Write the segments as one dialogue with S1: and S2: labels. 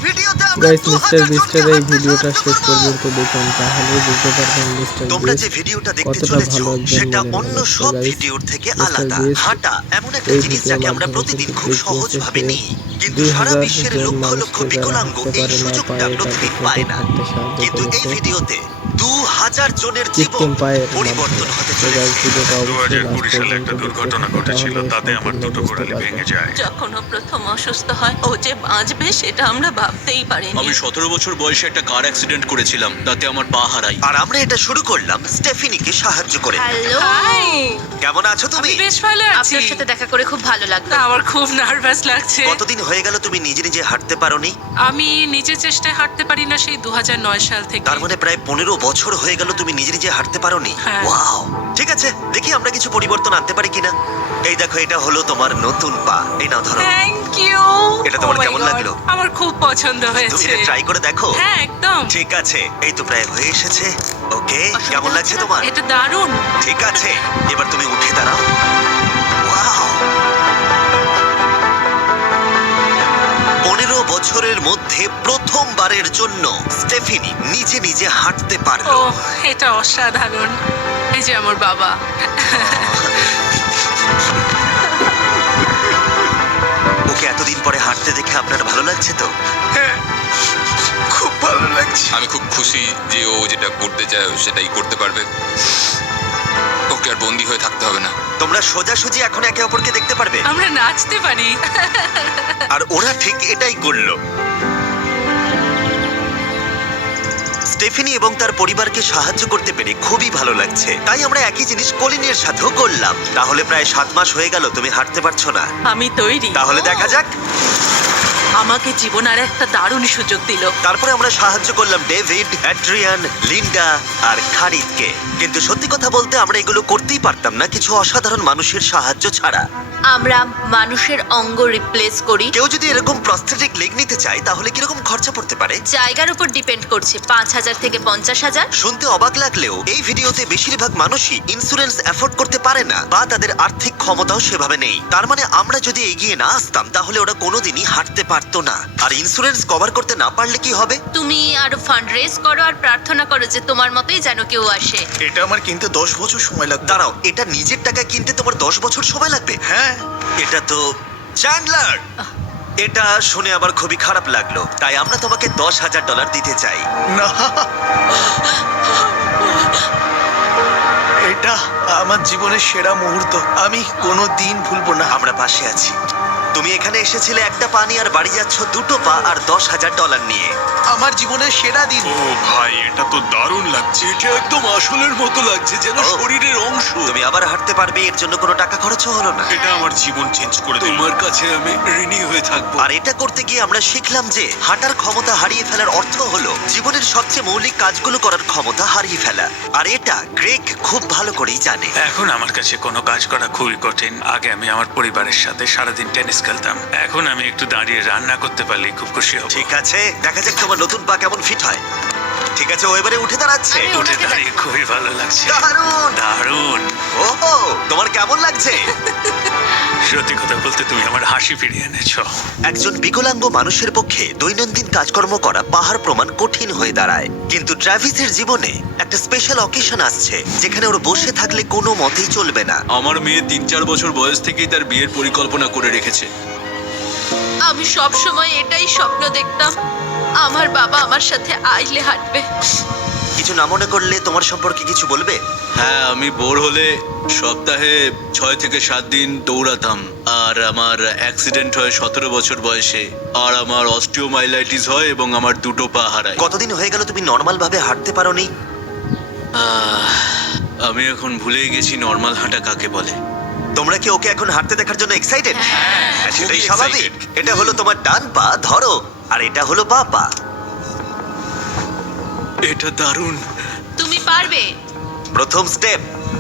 S1: ভিডিওতে আমরা
S2: guys mister
S1: 2000
S2: বিস্টের
S1: জনকে
S2: এই
S1: হাঁটতে
S2: ভিডিওটা
S1: সাহায্য
S2: শেষ
S1: করব।
S2: পর্যন্ত দেখুন, তাহলে বুঝতে পারবেন মিস্টার
S1: তোমরা যে
S2: বিস্ট
S1: ভিডিওটা দেখতে
S2: কতটা
S1: চলেছো
S2: ভালো একজন
S1: সেটা
S2: মনের
S1: অন্য
S2: মানুষ।
S1: সব
S2: গাইস
S1: ভিডিওর থেকে
S2: মিস্টার
S1: আলাদা।
S2: বিস্ট
S1: হাঁটা এমন একটা
S2: এই
S1: জিনিস
S2: ভিডিওর
S1: যাকে আমরা
S2: মাধ্যমে
S1: প্রতিদিন
S2: কিন্তু
S1: খুব সহজ
S2: দেখিয়েছে
S1: ভাবে
S2: সে
S1: নিই, কিন্তু সারা
S2: 2000
S1: বিশ্বের
S2: জন
S1: লক্ষ লক্ষ
S2: মানুষকে যারা
S1: বিকলাঙ্গ
S2: হাঁটতে
S1: এই
S2: পারে না,
S1: সুযোগটা
S2: পায়ে
S1: প্রতিদিন
S2: তাদেরকে
S1: পায় না।
S2: হাঁটতে সাহায্য
S1: কিন্তু এই
S2: করেছে
S1: ভিডিওতে 2000 জনের জীবন
S2: কৃত্রিম পায়ের
S1: পরিবর্তন
S2: মাধ্যমে।
S1: হতে
S2: তো গাইস
S1: চলেছে।
S2: ভিডিওটা অবশ্যই লাস্ট
S3: 2020 সালে
S2: পর্যন্ত
S3: একটা
S2: দেখতে
S3: দুর্ঘটনা
S2: থাকুন,
S3: ঘটেছিল,
S2: তাহলে
S3: তাতে আমার
S2: সম্পূর্ণ
S3: দুটো
S2: বুঝতে
S3: গোড়ালি
S2: পারবেন।
S3: ভেঙে যায়।
S4: যখন ও প্রথম অসুস্থ হয়, ও যে বাঁচবে সেটা আমরা ভাবতেই পারিনি।
S5: আমি 17 বছর বয়সে একটা কার অ্যাক্সিডেন্ট করেছিলাম, তাতে আমার পা হারাই।
S1: আর আমরা এটা শুরু করলাম স্টেফিনিকে সাহায্য করে।
S6: হ্যালো,
S4: হাই,
S1: কেমন আছো তুমি?
S4: আমি বেশ ভালো আছি।
S6: আপনার সাথে দেখা করে খুব ভালো লাগলো।
S4: আমার খুব নার্ভাস লাগছে।
S1: কতদিন হয়ে গেল তুমি নিজে নিজে হাঁটতে পারোনি?
S4: আমি নিজের চেষ্টায় হাঁটতে পারি না সেই 2009 সাল থেকে।
S1: তার মানে প্রায় 15 বছর হয়ে গেল তুমি নিজে নিজে হাঁটতে পারোনি।
S4: হ্যাঁ।
S1: ওয়াও, ঠিক আছে, দেখি আমরা কিছু পরিবর্তন আনতে পারি কিনা। এই দেখো, এটা হলো তোমার নতুন পা। এই নাও ধরো।
S4: Thank you.
S1: এটা তোমার কেমন লাগলো?
S4: আমার খুব পছন্দ
S1: তুমি
S4: হয়েছে।
S1: এটা ট্রাই করে দেখো।
S4: হ্যাঁ, একদম।
S1: ঠিক আছে, এই তো প্রায় হয়ে এসেছে। ওকে, কেমন লাগছে তোমার?
S4: এটা দারুণ।
S1: ঠিক আছে, এবার তুমি উঠে দাঁড়াও। ওয়াও, 15 বছরের মধ্যে প্রথমবারের জন্য স্টেফিনি নিজে নিজে হাঁটতে
S4: ও,
S1: পারলো।
S4: এটা অসাধারণ। এই যে আমার বাবা।
S1: ওকে এতদিন পরে হাঁটতে দেখে আপনার ভালো লাগছে তো?
S5: খুব ভালো লাগছে।
S7: আমি খুব খুশি যে ও যেটা করতে চায় ও সেটাই করতে পারবে। ওকে আর বন্দি হয়ে থাকতে হবে না।
S1: তোমরা সোজাসুজি এখন একে অপরকে দেখতে পারবে।
S4: আমরা নাচতে পারি।
S1: আর ওরা ঠিক এটাই করলো। স্টেফিনি এবং তার পরিবারকে সাহায্য করতে পেরে খুবই ভালো লাগছে। তাই আমরা একই জিনিস কলিনের সাথেও করলাম। তাহলে প্রায় 7 মাস হয়ে গেল তুমি হাঁটতে পারছো না।
S4: আমি তৈরি।
S1: তাহলে দেখা যাক।
S4: আমাকে জীবন আর একটা দারুণ সুযোগ দিল।
S1: তারপরে আমরা সাহায্য করলাম ডেভিড, অ্যাড্রিয়ান, লিন্ডা আর খারিদকে। কিন্তু সত্যি কথা বলতে আমরা এগুলো করতেই পারতাম না কিছু অসাধারণ মানুষের সাহায্য ছাড়া।
S6: আমরা মানুষের অঙ্গ রিপ্লেস করি।
S1: কেউ যদি এরকম প্রস্থেটিক লেগ নিতে চায় তাহলে কিরকম খরচা পড়তে পারে?
S6: জায়গার উপর ডিপেন্ড করছে, 5,000 থেকে 50,000।
S1: শুনতে অবাক লাগলেও এই ভিডিওতে বেশিরভাগ মানুষই ইন্স্যুরেন্স অ্যাফোর্ড করতে পারে না বা তাদের আর্থিক ক্ষমতাও সেভাবে নেই। তার মানে আমরা যদি এগিয়ে না আসতাম তাহলে ওরা কোনোদিনই হাঁটতে পারতো না। আর ইন্স্যুরেন্স কভার করতে না পারলে কি হবে?
S6: তুমি আরো ফান্ড রেজ করো আর প্রার্থনা করো যে তোমার মতোই যেন কেউ আসে।
S5: এটা আমার কিনতে 10 বছর সময় লাগবে।
S1: দাঁড়াও, এটা নিজের টাকায় কিনতে তোমার 10 বছর সময় লাগবে?
S5: হ্যাঁ।
S1: এটা তো চ্যান্ডলার, এটা শুনে আমার খুবই খারাপ লাগলো। তাই আমরা তোমাকে $10,000 দিতে চাই।
S5: না, এটা আমার জীবনের সেরা মুহূর্ত। আমি কোনো দিন ভুলবো না।
S1: আমরা পাশে আছি। তুমি এখানে এসেছিলে একটা পা নিয়ে আর বাড়ি যাচ্ছ দুটো পা আর $10,000 নিয়ে।
S5: আমার জীবনের সেরা দিন।
S3: ও ভাই, এটা তো দারুণ লাগছে।
S5: এটা একদম আসলের মতো লাগছে, যেন
S1: ও।
S5: শরীরের অংশ।
S1: তুমি আবার হাঁটতে পারবে, এর জন্য কোনো টাকা খরচও হলো না।
S3: এটা আমার জীবন চেঞ্জ করে দিল।
S5: তোমার কাছে আমি ঋণী হয়ে থাকবো।
S1: আর এটা করতে গিয়ে আমরা শিখলাম যে হাঁটার ক্ষমতা হারিয়ে ফেলার অর্থ হলো জীবনের সবচেয়ে মৌলিক কাজগুলো করার ক্ষমতা হারিয়ে ফেলা। আর এটা গ্রেগ খুব ভালো করেই জানে।
S3: এখন আমার কাছে কোনো কাজ করা খুবই কঠিন। আগে আমি আমার পরিবারের সাথে সারাদিন টেনিস খেলতাম। এখন আমি একটু দাঁড়িয়ে রান্না করতে পারলে খুব খুশি হব।
S1: ঠিক আছে, দেখা যাক তোমার নতুন পা কেমন ফিট হয়। ঠিক আছে, ও এবারে উঠে দাঁড়াচ্ছে।
S6: আমি
S3: উঠে
S6: ওনাকে
S3: দাঁড়িয়ে খুবই ভালো লাগছে।
S1: দারুণ!
S3: দারুণ।
S1: ওহো, তোমার কেমন লাগছে?
S3: সত্যি কথা বলতে তুমি আমার হাসি ফিরিয়ে এনেছো।
S1: একজন বিকলাঙ্গ মানুষের পক্ষে দৈনন্দিন কাজকর্ম করা পাহাড় প্রমাণ কঠিন হয়ে দাঁড়ায়। কিন্তু ট্রাভিসের জীবনে একটা স্পেশাল অকেশন আসছে যেখানে ওর বসে থাকলে কোনো মতেই চলবে না।
S5: আমার মেয়ে 3-4 বছর বয়স থেকেই তার বিয়ের পরিকল্পনা করে রেখেছে।
S6: আমি সব সময় এটাই স্বপ্ন দেখতাম, আমার বাবা আমার সাথে আইলে হাঁটবে।
S1: কিছু না মনে করলে তোমার সম্পর্কে কিছু বলবে?
S5: হ্যাঁ, আমি বোর হলে সপ্তাহে 6 থেকে 7 দিন দৌড়াতাম। আর আমার অ্যাক্সিডেন্ট হয় 17 বছর বয়সে। আর আমার অস্টিওমাইলাইটিস হয় এবং আমার দুটো পা হারায়।
S1: কতদিন হয়ে গেল তুমি নর্মাল ভাবে হাঁটতে পারোনি?
S5: আমি এখন ভুলেই গেছি নর্মাল হাঁটা কাকে বলে।
S1: তোমরা কি ওকে এখন হাঁটতে দেখার জন্য এক্সাইটেড? সেটাই
S5: খুবই
S1: স্বাভাবিক।
S5: excited।
S1: এটা হলো তোমার ডান পা, ধরো, আর এটা হলো বাঁ পা।
S5: এটা দারুণ।
S6: তুমি পারবে।
S1: প্রথম স্টেপ।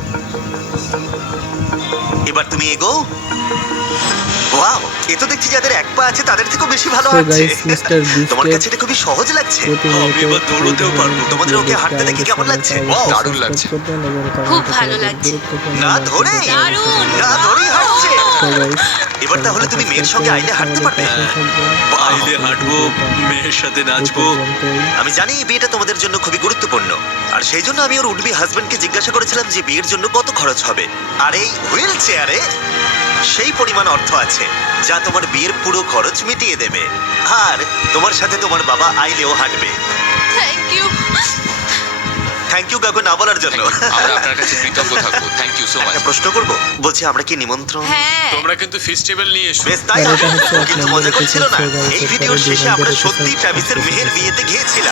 S1: এবার তুমি এগো। ওয়াও, এ তো দেখছি যাদের এক পা আছে তাদের থেকেও বেশি ভালো
S2: So
S1: হাঁটছে।
S2: guys, Mr. Beast
S1: তোমার কাছে এটা খুবই সহজ লাগছে।
S5: আমি এবার দৌড়তেও পারবো।
S1: তোমাদের ওকে হাঁটতে দেখে কেমন লাগছে? Wow,
S7: দারুণ লাগছে।
S6: খুব ভালো লাগছে।
S1: না ধরে,
S6: দারুণ।
S1: না ধরেই হাঁটছে।
S2: So guys,
S1: এবার তাহলে তুমি মেয়ের সঙ্গে আইলে হাঁটতে পারবে?
S5: আইলে হাঁটবো, মেয়ের সাথে নাচবো।
S1: আমি জানি এই বিয়েটা তোমাদের জন্য খুবই গুরুত্বপূর্ণ, আর সেই জন্য আমি ওর উডবি হাজবেন্ডকে জিজ্ঞাসা করেছিলাম যে বিয়ের জন্য কত খরচ হবে। আর এই হুইল চেয়ারে সেই পরিমাণ অর্থ আছে যা তোমার বিয়ের পুরো খরচ মিটিয়ে দেবে। আর তোমার সাথে তোমার বাবা আইলেও হাঁটবে।
S6: Thank you.
S1: থ্যাংক ইউ কাকু না বলার জন্য।
S7: আমরা আপনার কাছে কৃতজ্ঞ থাকবো। Thank you so much.
S1: একটা প্রশ্ন করব, বলছি আমরা কি নিমন্ত্রণ?
S6: হ্যাঁ,
S3: তোমরা কিন্তু ফেস্টিভ্যাল নিয়ে এসো।
S1: বেশ, তাই
S2: আর
S1: হবে।
S2: এটা হচ্ছে
S1: ও কিন্তু
S2: আপনাদের
S1: মজা করছিল না।
S2: episode, guys,
S1: এই
S2: এরপরে
S1: ভিডিওর শেষে আমরা
S2: বিবাহের
S1: সত্যি
S2: episode
S1: ট্রাভিসের
S2: আছে।
S1: মেহের বিয়েতে গিয়েছিলাম।